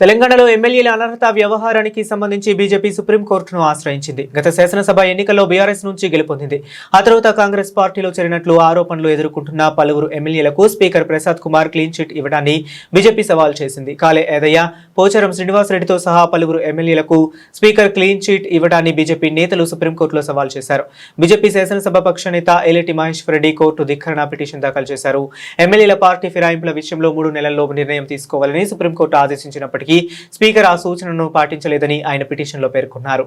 తెలంగాణలో ఎమ్మెల్యేల అనర్హత వ్యవహారానికి సంబంధించి బీజేపీ సుప్రీంకోర్టును ఆశ్రయించింది. గత శాసనసభ ఎన్నికల్లో బీఆర్ఎస్ నుంచి గెలుపొందింది. ఆ తర్వాత కాంగ్రెస్ పార్టీలో చేరినట్లు ఆరోపణలు ఎదుర్కొంటున్న పలువురు ఎమ్మెల్యేలకు speaker Prasad Kumar clean chit ఇవ్వడాన్ని బీజేపీ సవాల్ చేసింది. కాలే ఏదయ్య, పోచారం శ్రీనివాసరెడ్డితో సహా పలువురు ఎమ్మెల్యేలకు స్పీకర్ క్లీన్ చిట్ ఇవ్వడాన్ని బీజేపీ నేతలు సుప్రీంకోర్టులో సవాల్ చేశారు. బీజేపీ శాసనసభ పక్ష నేత ఎలిటి మహేశ్వర్ రెడ్డి కోర్టు ధిక్కరణ పిటిషన్ దాఖలు చేశారు. ఎమ్మెల్యేల పార్టీ ఫిరాయింపుల విషయంలో 3 నెలల్లో నిర్ణయం తీసుకోవాలని సుప్రీంకోర్టు ఆదేశించినప్పటికీ స్పీకర్ ఆ సూచనను పాటించలేదని ఆయన పిటిషన్లో పేర్కొన్నారు.